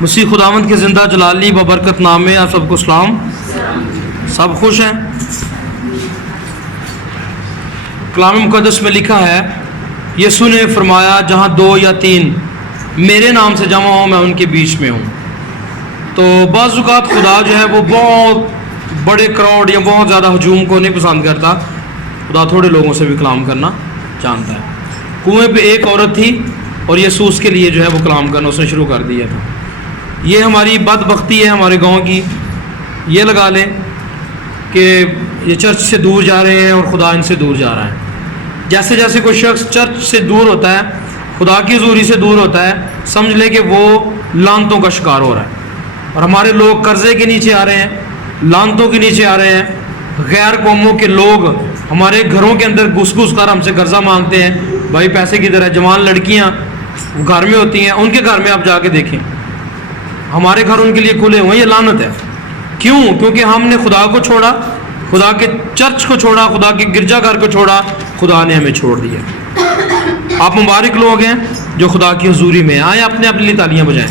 مسیح خداوند کے زندہ جلالی ببرکت نام میں آپ سب کو سلام. سب خوش ہیں؟ کلام مقدس میں لکھا ہے یسوع نے فرمایا جہاں 2 یا 3 میرے نام سے جمع ہوں میں ان کے بیچ میں ہوں. تو بعض اوقات خدا جو ہے وہ بہت بڑے کراؤڈ یا بہت زیادہ ہجوم کو نہیں پسند کرتا. خدا تھوڑے لوگوں سے بھی کلام کرنا جانتا ہے. کنویں پہ ایک عورت تھی اور یسوع اس کے لیے جو ہے وہ کلام کرنا اس نے شروع کر دیا تھا. یہ ہماری بدبختی ہے ہمارے گاؤں کی. یہ لگا لیں کہ یہ چرچ سے دور جا رہے ہیں اور خدا ان سے دور جا رہا ہے. جیسے جیسے کوئی شخص چرچ سے دور ہوتا ہے، خدا کی حضوری سے دور ہوتا ہے، سمجھ لیں کہ وہ لعنتوں کا شکار ہو رہا ہے. اور ہمارے لوگ قرضے کے نیچے آ رہے ہیں، لعنتوں کے نیچے آ رہے ہیں. غیر قوموں کے لوگ ہمارے گھروں کے اندر گھس گھس کر ہم سے قرضہ مانگتے ہیں. بھائی پیسے کی طرح جوان لڑکیاں گھر میں ہوتی ہیں، ان کے گھر میں آپ جا کے دیکھیں، ہمارے گھر ان کے لیے کھلے ہوئے. یہ لعنت ہے. کیوں؟ کیونکہ ہم نے خدا کو چھوڑا، خدا کے چرچ کو چھوڑا، خدا کے گرجا گھر کو چھوڑا. خدا نے ہمیں چھوڑ دیا. آپ مبارک لوگ ہیں جو خدا کی حضوری میں آئیں. اپنے اپنے لیے تالیاں بجائیں.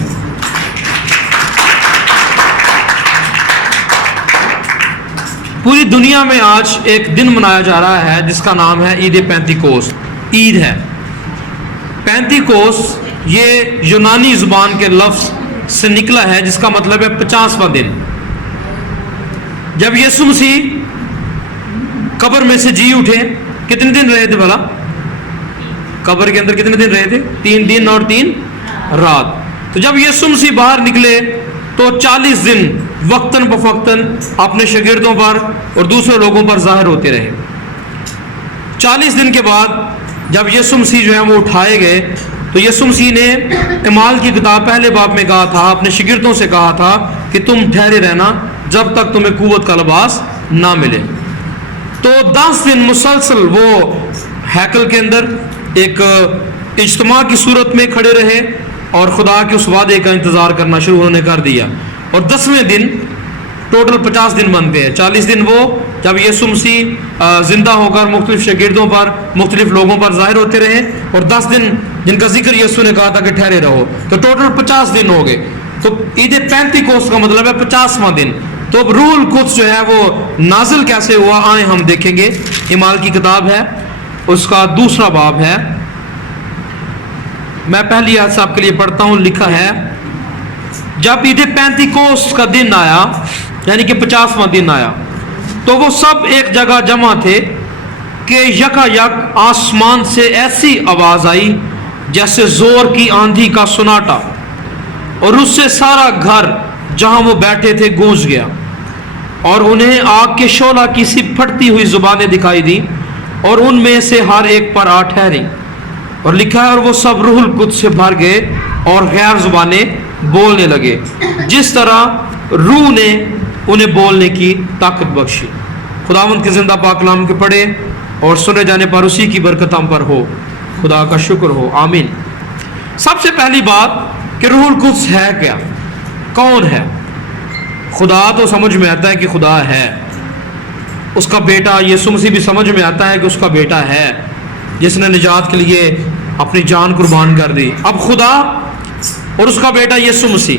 پوری دنیا میں آج ایک دن منایا جا رہا ہے جس کا نام ہے عید پینتیکوس. عید ہے پینتیکوس. یہ یونانی زبان کے لفظ سے نکلا ہے جس کا مطلب ہے 50واں دن. جب یسوع مسیح قبر میں سے جی اٹھے، کتنے دن رہے تھے بھلا؟ قبر کے اندر کتنے دن رہے تھے؟ 3 دن اور 3 رات. تو جب یسوع مسیح باہر نکلے تو 40 دن وقتاً بوقتاً اپنے شاگردوں پر اور دوسرے لوگوں پر ظاہر ہوتے رہے. 40 دن کے بعد جب یسوع مسیح جو ہے وہ اٹھائے گئے تو یسوع مسیح نے اعمال کی کتاب پہلے باب میں کہا تھا، اپنے شاگردوں سے کہا تھا کہ تم ٹھہرے رہنا جب تک تمہیں قوت کا لباس نہ ملے. تو 10 دن مسلسل وہ ہیکل کے اندر ایک اجتماع کی صورت میں کھڑے رہے اور خدا کے اس وعدے کا انتظار کرنا شروع انہوں نے کر دیا. اور 10ویں دن ٹوٹل 50 دن بنتے ہیں. 40 دن وہ جب یسوع مسیح زندہ ہو کر مختلف شاگردوں پر مختلف لوگوں پر ظاہر ہوتے رہے، اور 10 دن جن کا ذکر یسوع نے کہا تھا کہ ٹھہرے رہو. تو ٹوٹل 50 دن ہو گئے. تو عید پینتیکوس کا مطلب ہے 50واں دن. تو اب روح القدس جو ہے وہ نازل کیسے ہوا آئیں ہم دیکھیں گے. اعمال کی کتاب ہے، اس کا 2 باب ہے. میں پہلی آیت سے آپ کے لیے پڑھتا ہوں. لکھا ہے جب عید پینتیکوس کا دن آیا یعنی کہ 50واں دن آیا تو وہ سب ایک جگہ جمع تھے کہ یکا یک آسمان سے ایسی آواز آئی جیسے زور کی آندھی کا سناٹا، اور اس سے سارا گھر جہاں وہ بیٹھے تھے گونج گیا، اور انہیں آگ کے شعلہ کی سی پھٹتی ہوئی زبانیں دکھائی دی اور ان میں سے ہر ایک پر آ ٹھہری. اور لکھا ہے اور وہ سب روح القدس سے بھر گئے اور غیر زبانیں بولنے لگے جس طرح روح نے انہیں بولنے کی طاقت بخشی. خداوند کے زندہ پاک کلام کے پڑھے اور سنے جانے پر اسی کی برکت ہم پر ہو. خدا کا شکر ہو، آمین. سب سے پہلی بات کہ روح القدس ہے کیا، کون ہے؟ خدا تو سمجھ میں آتا ہے کہ خدا ہے. اس کا بیٹا یسوع مسیح بھی سمجھ میں آتا ہے کہ اس کا بیٹا ہے جس نے نجات کے لیے اپنی جان قربان کر دی. اب خدا اور اس کا بیٹا یسوع مسیح،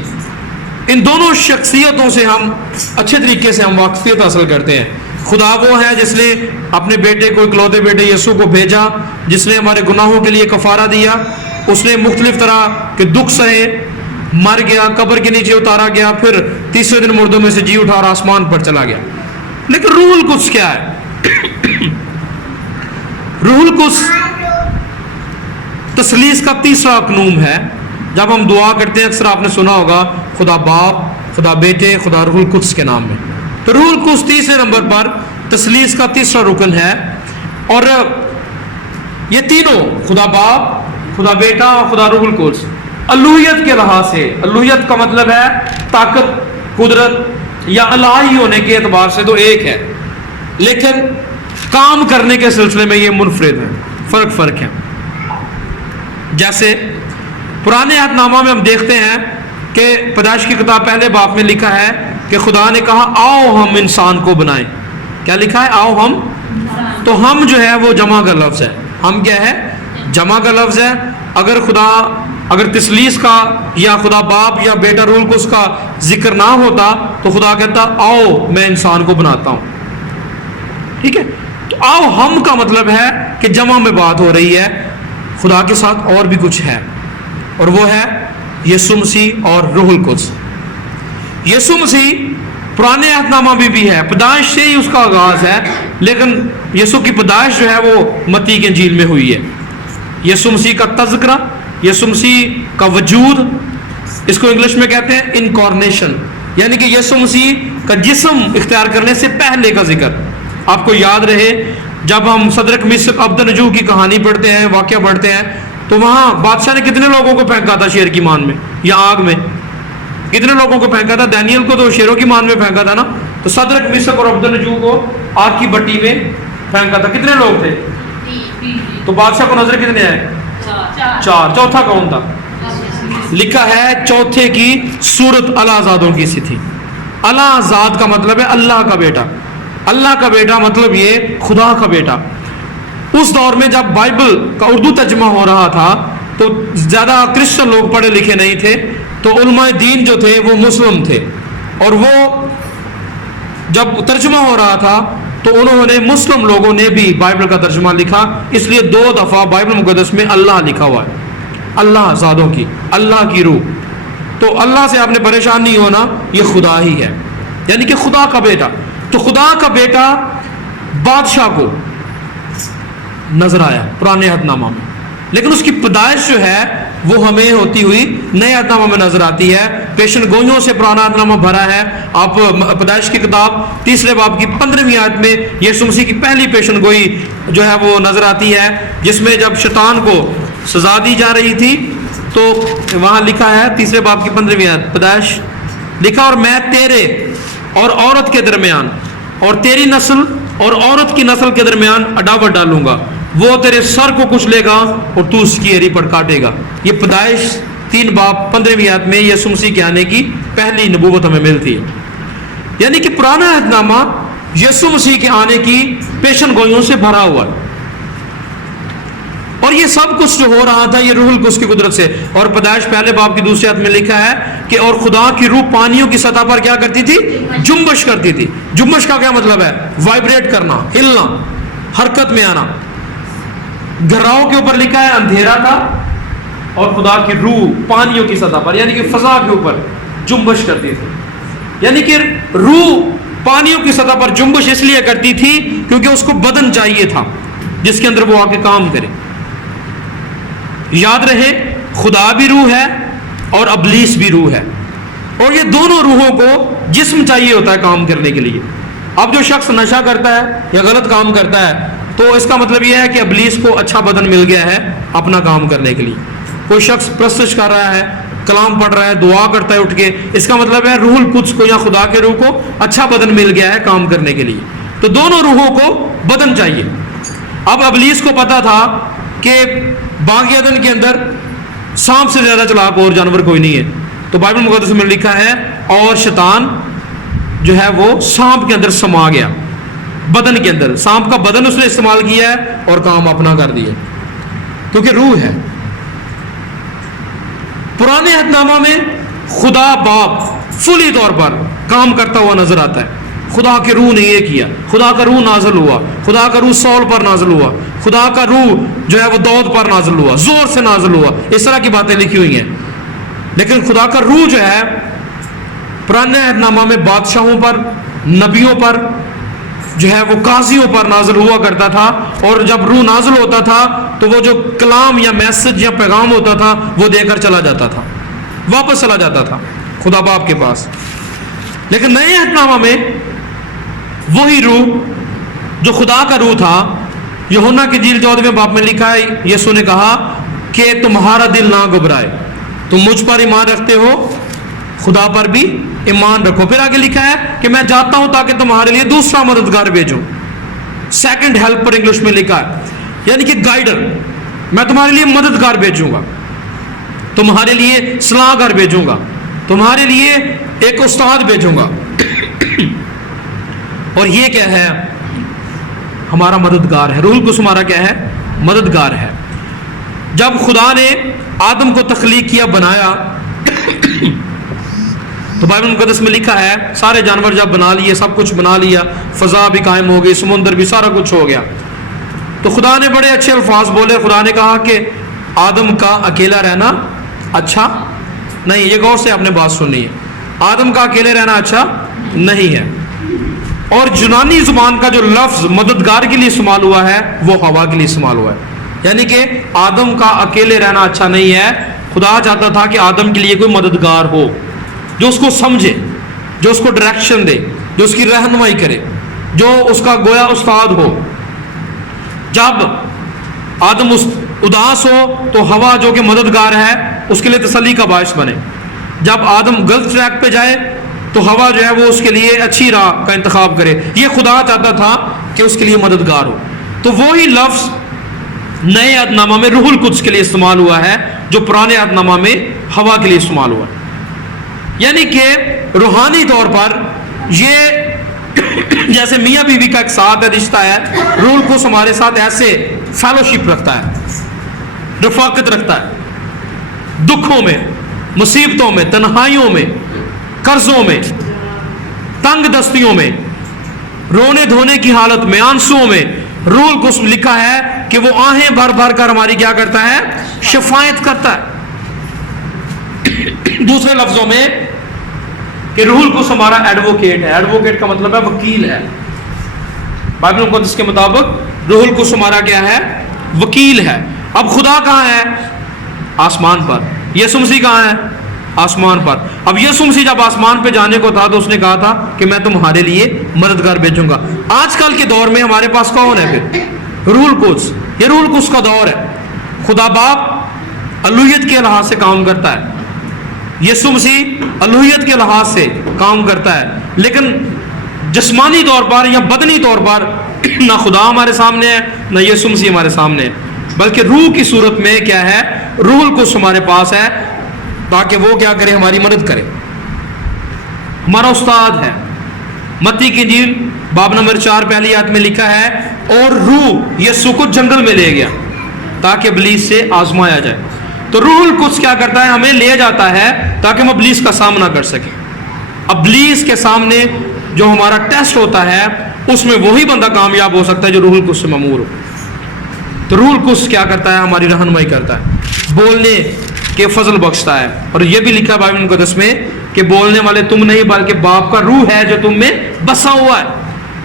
ان دونوں شخصیتوں سے ہم اچھے طریقے سے ہم واقفیت حاصل کرتے ہیں. خدا وہ ہے جس نے اپنے بیٹے کو، اکلوتے بیٹے یسوع کو بھیجا، جس نے ہمارے گناہوں کے لیے کفارہ دیا. اس نے مختلف طرح کے دکھ سہے، مر گیا، قبر کے نیچے اتارا گیا، پھر 3 دن مردوں میں سے جی اٹھا اور آسمان پر چلا گیا. لیکن روح القدس کیا ہے؟ روح القدس تثلیث کا 3 اقنوم ہے. جب ہم دعا کرتے ہیں اکثر آپ نے سنا ہوگا خدا باپ، خدا بیٹے، خدا روح القدس کے نام میں. تو روح القدس 3 نمبر پر تثلیث کا 3 رکن ہے. اور یہ تینوں خدا باپ، خدا بیٹا اور خدا روح القدس الوہیت کے لحاظ سے، الوہیت کا مطلب ہے طاقت، قدرت یا الہی ہونے کے اعتبار سے تو ایک ہے، لیکن کام کرنے کے سلسلے میں یہ منفرد ہیں، فرق ہے. جیسے پرانے عہد نامہ میں ہم دیکھتے ہیں کہ پیدائش کی کتاب پہلے باب میں لکھا ہے کہ خدا نے کہا آؤ ہم انسان کو بنائیں. کیا لکھا ہے؟ آؤ ہم. تو ہم جو ہے وہ جمع کا لفظ ہے. ہم کیا ہے؟ جمع کا لفظ ہے. اگر خدا اگر تسلیس کا یا خدا باپ یا بیٹا روح القدس کا ذکر نہ ہوتا تو خدا کہتا آؤ میں انسان کو بناتا ہوں. ٹھیک ہے, تو آؤ ہم کا مطلب ہے کہ جمع میں بات ہو رہی ہے, خدا کے ساتھ اور بھی کچھ ہے, اور وہ ہے یسوع مسیح اور روح القدس. یسوع مسیح پرانے عہد نامہ میں بھی ہے, پیدائش سے ہی اس کا آغاز ہے, لیکن یسوع کی پیدائش جو ہے وہ متی کی انجیل میں ہوئی ہے. یسوع مسیح کا تذکرہ, یسوع مسیح کا وجود, اس کو انگلش میں کہتے ہیں انکارنیشن, یعنی کہ یسوع مسیح کا جسم اختیار کرنے سے پہلے کا ذکر. آپ کو یاد رہے جب ہم صدرک مسک عبد نجوع کی کہانی پڑھتے ہیں, واقعہ پڑھتے ہیں, تو وہاں بادشاہ نے کتنے لوگوں کو پھینکا تھا شیر کی مان میں یا آگ میں؟ کتنے لوگوں کو پھینکا تھا؟ دانیل کو تو شیروں کی مان میں پھینکا تھا نا, تو صدرک مسک اور عبد نجوع کو آگ کی بٹی میں پھینکا تھا. کتنے لوگ تھے؟ تو بادشاہ کو نظر کتنے آئے؟ 4. چوتھا کون تھا؟ لکھا ہے چوتھے کی صورت الازادوں کی سی تھی. الازاد کا مطلب ہے اللہ کا بیٹا. اللہ کا بیٹا مطلب یہ خدا کا بیٹا. اس دور میں جب بائبل کا اردو ترجمہ ہو رہا تھا تو زیادہ کرسچن لوگ پڑھے لکھے نہیں تھے, تو علماء دین جو تھے وہ مسلم تھے, اور وہ جب ترجمہ ہو رہا تھا تو انہوں نے مسلم لوگوں نے بھی بائبل کا ترجمہ لکھا, اس لیے 2 دفعہ بائبل مقدس میں اللہ لکھا ہوا ہے, اللہ زادوں کی, اللہ کی روح. تو اللہ سے آپ نے پریشان نہیں ہونا, یہ خدا ہی ہے, یعنی کہ خدا کا بیٹا. تو خدا کا بیٹا بادشاہ کو نظر آیا پرانے عہد نامہ میں, لیکن اس کی پیدائش جو ہے وہ ہمیں ہوتی ہوئی نئے عہد نامہ میں نظر آتی ہے. پیشن گوئیوں سے پرانا عہد نامہ بھرا ہے. آپ پیدائش کی کتاب 3 باب کی 15ویں آیت میں یسوع مسیح کی پہلی پیشن گوئی جو ہے وہ نظر آتی ہے, جس میں جب شیطان کو سزا دی جا رہی تھی تو وہاں لکھا ہے 3 باب کی 15ویں آیت پیدائش, لکھا اور میں تیرے اور عورت کے درمیان اور تیری نسل اور عورت کی نسل کے درمیان عداوت ڈالوں گا, وہ تیرے سر کو کچلے گا اور تو اس کی ایری پر کاٹے گا. یہ پیدائش 3 باب 15ویں آیت میں یسوع مسیح کے آنے کی پہلی نبوت ہمیں ملتی ہے. یعنی کہ پرانا عہد نامہ یسوع مسیح کے آنے کی پیشن گوئیوں سے بھرا ہوا ہے, اور یہ سب کچھ جو ہو رہا تھا یہ روح القدس کی قدرت سے. اور پیدائش 1 باب کی 2 آیت میں لکھا ہے کہ اور خدا کی روح پانیوں کی سطح پر کیا کرتی تھی؟ جنبش کرتی تھی. جنبش کا کیا مطلب ہے؟ وائبریٹ کرنا, ہلنا, حرکت میں آنا. گھراؤں کے اوپر لکھا ہے اندھیرا تھا, اور خدا کی روح پانیوں کی سطح پر یعنی کہ فضا کے اوپر جنبش کرتی تھی. یعنی کہ روح پانیوں کی سطح پر جنبش اس لیے کرتی تھی کیونکہ اس کو بدن چاہیے تھا جس کے اندر وہ آ کے کام کرے. یاد رہے خدا بھی روح ہے اور ابلیس بھی روح ہے, اور یہ دونوں روحوں کو جسم چاہیے ہوتا ہے کام کرنے کے لیے. اب جو شخص نشہ کرتا ہے یا غلط کام کرتا ہے تو اس کا مطلب یہ ہے کہ ابلیس کو اچھا بدن مل گیا ہے اپنا کام کرنے کے لیے. کوئی شخص پرستش کر رہا ہے, کلام پڑھ رہا ہے, دعا کرتا ہے اٹھ کے, اس کا مطلب ہے روح القدس کو یا خدا کے روح کو اچھا بدن مل گیا ہے کام کرنے کے لیے. تو دونوں روحوں کو بدن چاہیے. اب ابلیس کو پتا تھا کہ باغ عدن کے اندر سانپ سے زیادہ چلاک اور جانور کوئی نہیں ہے, تو بائبل مقدس میں لکھا ہے اور شیطان جو ہے وہ سانپ کے اندر سما گیا, بدن کے اندر. سانپ کا بدن اس نے استعمال کیا ہے اور کام اپنا کر دیا, کیونکہ روح ہے. پرانے عہد نامہ میں خدا باپ فلی طور پر کام کرتا ہوا نظر آتا ہے. خدا کی روح نے یہ کیا, خدا کا روح نازل ہوا, خدا کا روح سول پر نازل ہوا, خدا کا روح جو ہے وہ داؤد پر نازل ہوا, زور سے نازل ہوا. اس طرح کی باتیں لکھی ہوئی ہیں. لیکن خدا کا روح جو ہے پرانے عہد نامہ میں بادشاہوں پر, نبیوں پر, جو ہے وہ قاضیوں پر نازل ہوا کرتا تھا, اور جب روح نازل ہوتا تھا تو وہ جو کلام یا میسج یا پیغام ہوتا تھا وہ دے کر چلا جاتا تھا, واپس چلا جاتا تھا خدا باپ کے پاس. لیکن نئے عہد نامہ میں وہی روح جو خدا کا روح تھا, یوحنا کی انجیل 14ویں باب میں لکھا ہے یسوع نے کہا کہ تمہارا دل نہ گھبرائے, تم مجھ پر ایمان رکھتے ہو, خدا پر بھی ایمان رکھو. پھر آگے لکھا ہے کہ میں جاتا ہوں تاکہ تمہارے لیے دوسرا مددگار بھیجوں. سیکنڈ ہیلپر انگلش میں لکھا ہے, یعنی کہ گائیڈر. میں تمہارے لیے مددگار بھیجوں گا, تمہارے لیے صلاحکار بھیجوں گا, تمہارے لیے ایک استاد بھیجوں گا. اور یہ کیا ہے؟ ہمارا مددگار ہے. روح القدس ہمارا کیا ہے؟ مددگار ہے. جب خدا نے آدم کو تخلیق کیا، بنایا، تو بائبل مقدس میں لکھا ہے سارے جانور جب بنا لیے، سب کچھ بنا لیا، فضا بھی قائم ہو گئی، سمندر بھی، سارا کچھ ہو گیا، تو خدا نے بڑے اچھے الفاظ بولے. خدا نے کہا کہ آدم کا اکیلا رہنا اچھا نہیں. یہ غور سے آپ نے بات سننی ہے. آدم کا اکیلے رہنا اچھا نہیں ہے. اور یونانی زبان کا جو لفظ مددگار کے لیے استعمال ہوا ہے وہ ہوا کے لیے استعمال ہوا ہے. یعنی کہ آدم کا اکیلے رہنا اچھا نہیں ہے. خدا چاہتا تھا کہ آدم کے لیے کوئی مددگار ہو جو اس کو سمجھے، جو اس کو ڈائریکشن دے، جو اس کی رہنمائی کرے، جو اس کا گویا استاد ہو. جب آدم اداس ہو تو ہوا جو کہ مددگار ہے اس کے لیے تسلی کا باعث بنے. جب آدم غلط ٹریک پہ جائے تو ہوا جو ہے وہ اس کے لیے اچھی راہ کا انتخاب کرے. یہ خدا چاہتا تھا کہ اس کے لیے مددگار ہو. تو وہی لفظ نئے عہد نامہ میں روح القدس کے لیے استعمال ہوا ہے جو پرانے عہد نامہ میں ہوا کے لیے استعمال ہوا ہے. یعنی کہ روحانی طور پر یہ جیسے میاں بیوی کا ایک ساتھ رشتہ ہے، روح القدس ہمارے ساتھ ایسے فیلوشپ رکھتا ہے، رفاقت رکھتا ہے. دکھوں میں، مصیبتوں میں، تنہائیوں میں، قرضوں میں، تنگ دستیوں میں، رونے دھونے کی حالت میں، آنسوؤں میں، روح القدس لکھا ہے کہ وہ آہیں بھر بھر کر ہماری کیا کرتا ہے؟ شفاعت کرتا ہے. دوسرے لفظوں میں کہ روح القدس ہمارا ایڈوکیٹ ہے. ایڈوکیٹ کا مطلب ہے وکیل ہے. بائبل مقدس کے مطابق روح القدس ہمارا کیا ہے؟ وکیل ہے. اب خدا کہاں ہے؟ آسمان پر. یسوع مسیح کہاں ہے؟ آسمان پر. اب یسوع مسیح جب آسمان پہ جانے کو تھا تو اس نے کہا تھا کہ میں تمہارے لیے مددگار بھیجوں گا. آج کل کے دور میں ہمارے پاس کون ہے پھر؟ روح القدس. یہ روح القدس کا دور ہے. خدا باپ الوہیت کے لحاظ سے کام کرتا ہے، یسوع مسیح الوہیت کے لحاظ سے کام کرتا ہے، لیکن جسمانی طور پر یا بدنی طور پر نہ خدا ہمارے سامنے ہے نہ یسوع مسیح ہمارے سامنے ہے، بلکہ روح کی صورت میں کیا ہے؟ روح القدس ہمارے پاس ہے تاکہ وہ کیا کرے؟ ہماری مدد کرے. ہمارا استاد ہے. متی کی انجیل باب نمبر 4 پہلی آیت میں لکھا ہے اور روح یسوع کو جنگل میں لے گیا تاکہ ابلیس سے آزمایا جائے. تو روح القدس کیا کرتا ہے؟ ہمیں لے جاتا ہے تاکہ ہم ابلیس کا سامنا کر سکیں. ابلیس کے سامنے جو ہمارا ٹیسٹ ہوتا ہے اس میں وہی بندہ کامیاب ہو سکتا ہے جو روح القدس سے مامور ہو. تو روح القدس کیا کرتا ہے؟ ہماری رہنمائی کرتا ہے، بولنے کے فضل بخشتا ہے. اور یہ بھی لکھا ہے بائبل مقدس میں کہ بولنے والے تم نہیں بلکہ باپ کا روح ہے جو تم میں بسا ہوا ہے.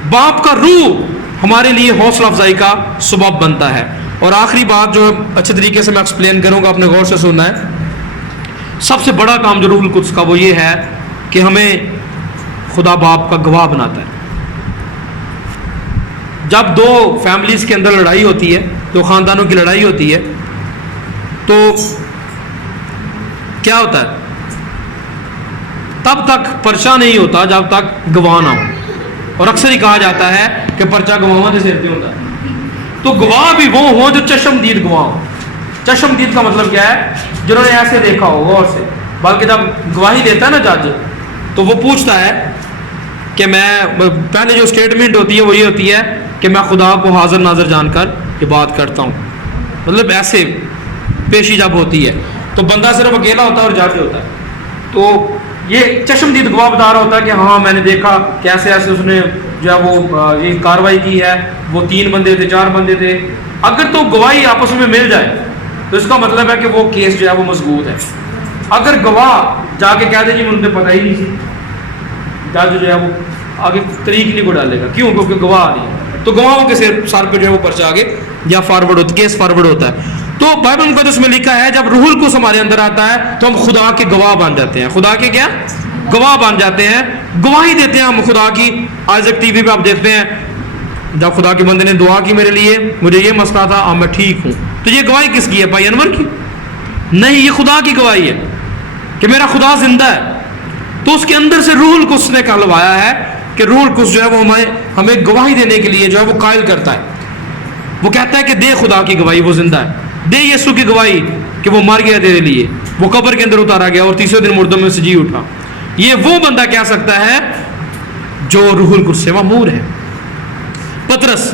باپ کا روح ہمارے لیے حوصلہ افزائی کا سبب بنتا ہے. اور آخری بات جو اچھے طریقے سے میں ایکسپلین کروں گا، اپنے غور سے سننا ہے. سب سے بڑا کام جو روح القدس کا وہ یہ ہے کہ ہمیں خدا باپ کا گواہ بناتا ہے. جب دو فیملیز کے اندر لڑائی ہوتی ہے، دو خاندانوں کی لڑائی ہوتی ہے، تو کیا ہوتا ہے؟ تب تک پرچہ نہیں ہوتا جب تک گواہ نہ ہو. اور اکثر ہی کہا جاتا ہے کہ پرچہ گواہوں کے سر پہ ہوتا ہے. تو گواہ بھی وہ ہوں جو چشمدید گواہ ہوں. چشمدید کا مطلب کیا ہے؟ جنہوں نے ایسے دیکھا ہو غور سے. بلکہ جب گواہی دیتا ہے نا جج، تو وہ پوچھتا ہے کہ میں پہلے جو اسٹیٹمنٹ ہوتی ہے وہ یہ ہوتی ہے کہ میں خدا کو حاضر ناظر جان کر یہ بات کرتا ہوں. مطلب ایسے پیشی جب ہوتی ہے تو بندہ صرف اکیلا ہوتا ہے اور جج ہوتا ہے. تو یہ چشمدید گواہ بتا رہا ہوتا ہے کہ ہاں میں نے دیکھا کیسے ایسے اس نے جو ہے وہ یہ کاروائی کی ہے، وہ 3 بندے تھے 4 بندے تھے. اگر تو گواہی آپس میں مل جائے تو اس کا مطلب ہے کہ وہ کیس جو ہے وہ مضبوط ہے. اگر گواہ جا کے کہہ دے جی مجھے پتہ ہی نہیں سی، جج جو ہے وہ آگے طریق نہیں کو ڈالے گا. کیوں؟ کیونکہ گواہ نہیں ہے. تو گواہوں کے سر پہ جو ہے وہ پرچہ آگے یا فارورڈ ہوتا ہے، کیس فارورڈ ہوتا ہے. تو بائبل مقدس میں لکھا ہے جب روح القدس ہمارے اندر آتا ہے تو ہم خدا کے گواہ بن جاتے ہیں. خدا کے کیا؟ گواہ بن جاتے ہیں. گواہی دیتے ہیں ہم خدا کی. آج ایک ٹی وی پہ آپ دیکھتے ہیں جب خدا کے بندے نے دعا کی میرے لیے، مجھے یہ مسئلہ تھا، اب میں ٹھیک ہوں، تو یہ گواہی کس کی ہے؟ بھائی انور کی؟ نہیں، یہ خدا کی گواہی ہے کہ میرا خدا زندہ ہے. تو اس کے اندر سے روح القدس نے کہلوایا ہے کہ روح القدس جو ہے وہ ہمیں گواہی دینے کے لیے جو ہے وہ قائل کرتا ہے. وہ کہتا ہے کہ دے خدا کی گواہی، وہ زندہ ہے. دے یسوع کی گواہی کہ وہ مر گیا تیرے لیے، وہ قبر کے اندر اتارا گیا اور تیسرے دن مردوں میں سے جی اٹھا. یہ وہ بندہ کہہ سکتا ہے جو روح القدس سے مامور ہے. پطرس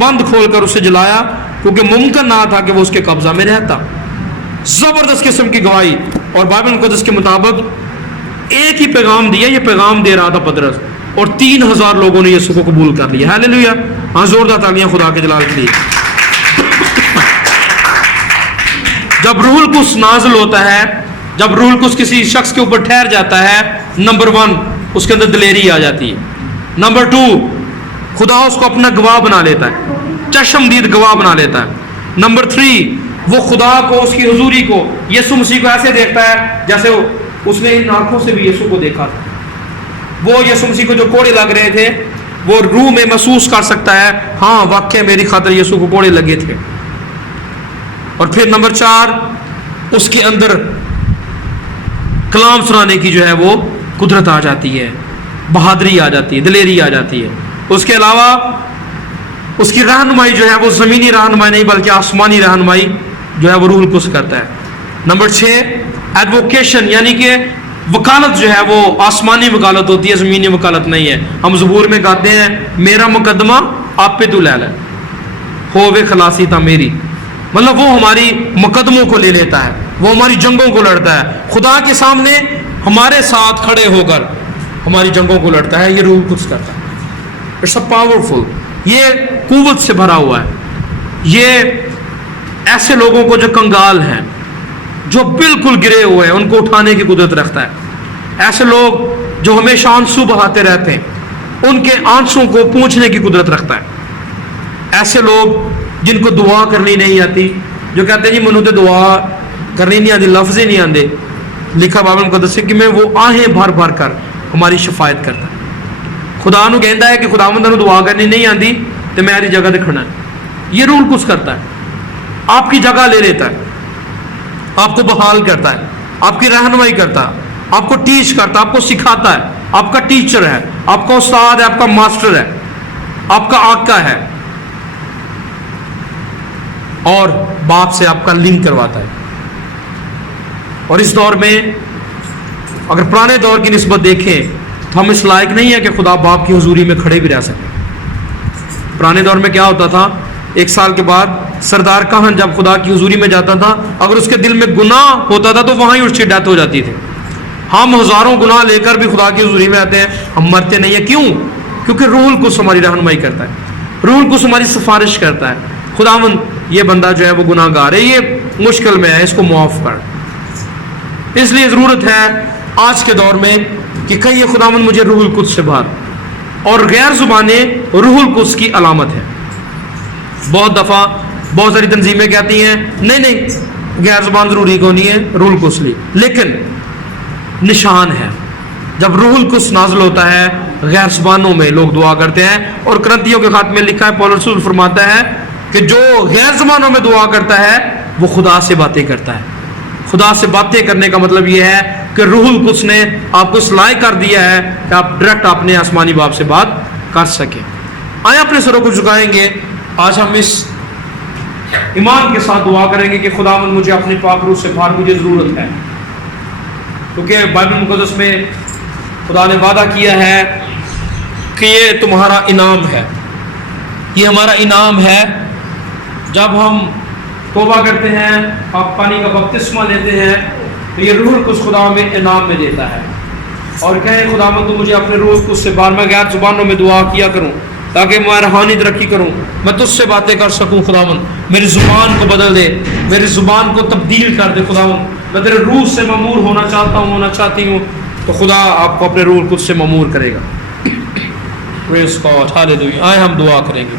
بند کھول کر اسے جلایا کیونکہ ممکن نہ تھا کہ وہ اس کے قبضہ میں رہتا. زبردست قسم کی گواہی. اور بائبل مقدس کے مطابق ایک ہی پیغام دیا, یہ پیغام دے رہا تھا پطرس, اور 3000 لوگوں نے یسوع کو قبول کر لیا. ہاللیلویہ. ہاں زوردار تالیاں خدا کے جلال کے لیے. جب روح القدس نازل ہوتا ہے, جب روح القدس کسی شخص کے اوپر ٹھہر جاتا ہے, نمبر 1 اس کے اندر دلیری آ جاتی ہے. نمبر 2 خدا اس کو اپنا گواہ بنا لیتا ہے, چشمدید گواہ بنا لیتا ہے. نمبر 3 وہ خدا کو, اس کی حضوری کو, یسوع مسیح کو ایسے دیکھتا ہے جیسے اس نے ان آنکھوں سے بھی یسوع کو دیکھا تھا. وہ یسوع مسیح کو جو کوڑے لگ رہے تھے وہ روح میں محسوس کر سکتا ہے, ہاں واقعی میری خاطر یسوع کو کوڑے لگے تھے. اور پھر نمبر 4 اس کے اندر کلام سنانے کی جو ہے وہ قدرت آ جاتی ہے, بہادری آ جاتی ہے, دلیری آ جاتی ہے. اس کے علاوہ اس کی رہنمائی جو ہے وہ زمینی رہنمائی نہیں بلکہ آسمانی رہنمائی جو ہے وہ روح القدس کرتا ہے. نمبر 6 ایڈوکیشن, یعنی کہ وکالت جو ہے وہ آسمانی وکالت ہوتی ہے, زمینی وکالت نہیں ہے. ہم زبور میں گاتے ہیں میرا مقدمہ آپ پہ تو لے لے ہووے خلاصی تا میری, مطلب وہ ہماری مقدموں کو لے لیتا ہے, وہ ہماری جنگوں کو لڑتا ہے, خدا کے سامنے ہمارے ساتھ کھڑے ہو کر ہماری جنگوں کو لڑتا ہے. یہ روح القدس کرتا ہے. اٹس اے پاورفل, یہ قوت سے بھرا ہوا ہے. یہ ایسے لوگوں کو جو کنگال ہیں, جو بالکل گرے ہوئے ہیں, ان کو اٹھانے کی قدرت رکھتا ہے. ایسے لوگ جو ہمیشہ آنسو بہاتے رہتے ہیں, ان کے آنسوں کو پوچھنے کی قدرت رکھتا ہے. ایسے لوگ جن کو دعا کرنی نہیں آتی, جو کہتے ہیں جی منو تے دعا کرنی نہیں آتی, لفظ ہی نہیں آتے. لکھا بائبل مقدس سے کہ میں وہ آہیں بھر بھر کر ہماری شفاعت کرتا ہے. خدا نو کہندا ہے کہ خداوند نو دعا کرنی نہیں آتی تے میری جگہ تے کھڑنا ہے. یہ روح القدس کرتا ہے, آپ کی جگہ لے لیتا ہے, آپ کو بحال کرتا ہے, آپ کی رہنمائی کرتا ہے, آپ کو ٹیچ کرتا ہے, آپ کو سکھاتا ہے. آپ کا ٹیچر ہے, آپ کا استاد ہے, آپ کا ماسٹر ہے, آپ کا آقا ہے, اور باپ سے آپ کا لنک کرواتا ہے. اور اس دور میں اگر پرانے دور کی نسبت دیکھیں تو ہم اس لائق نہیں ہے کہ خدا باپ کی حضوری میں کھڑے بھی رہ سکیں. پرانے دور میں کیا ہوتا تھا, 1 سال کے بعد سردار کہن جب خدا کی حضوری میں جاتا تھا, اگر اس کے دل میں گناہ ہوتا تھا تو وہاں ہی اس کی ڈیتھ ہو جاتی تھی. ہم ہزاروں گناہ لے کر بھی خدا کی حضوری میں آتے ہیں, ہم مرتے نہیں ہیں. کیوں؟ کیونکہ روح القدس ہماری رہنمائی کرتا ہے, روح القدس ہماری سفارش کرتا ہے. خداوند یہ بندہ جو ہے وہ گناہ گار ہے, یہ مشکل میں ہے, اس کو معاف کر. اس لیے ضرورت ہے آج کے دور میں کہ کہیے خداوند مجھے روح القدس سے بھر. اور غیر زبانیں روح القدس کی علامت ہے. بہت دفعہ بہت ساری تنظیمیں کہتی ہیں نہیں غیر زبان ضروری کو نہیں ہے, روح القدس لی, لیکن نشان ہے. جب روح القدس نازل ہوتا ہے غیر زبانوں میں لوگ دعا کرتے ہیں. اور کرنتیوں کے خط میں لکھا ہے, پولس رسول فرماتا ہے کہ جو غیر زبانوں میں دعا کرتا ہے وہ خدا سے باتیں کرتا ہے. خدا سے باتیں کرنے کا مطلب یہ ہے کہ روح القدس نے آپ کو اس لائق کر دیا ہے کہ آپ ڈائریکٹ اپنے آسمانی باپ سے بات کر سکیں. آئیں اپنے سروں کو جھکائیں گے. آج ہم اس ایمان کے ساتھ دعا کریں گے کہ خداوند مجھے اپنے پاک روح سے بھر, مجھے ضرورت ہے. کیونکہ بائبل مقدس میں خدا نے وعدہ کیا ہے کہ یہ تمہارا انعام ہے, یہ ہمارا انعام ہے. جب ہم توبہ کرتے ہیں, آپ پانی کا بپتسمہ لیتے ہیں, تو یہ روح القدس خدا میں انعام میں دیتا ہے. اور کہیں خداوند تو مجھے اپنے روح القدس سے بار میں غیر زبانوں میں دعا کیا کروں تاکہ میں روحانی ترقی کروں, میں تجھ سے باتیں کر سکوں. خداوند میری زبان کو بدل دے, میری زبان کو تبدیل کر دے. خداوند میں تیرے روح سے مامور ہونا چاہتا ہوں, ہونا چاہتی ہوں. تو خدا آپ کو اپنے روح القدس سے مامور کرے گا. پریز گاڈ, ہاللیلویہ. آئے ہم دعا کریں گے.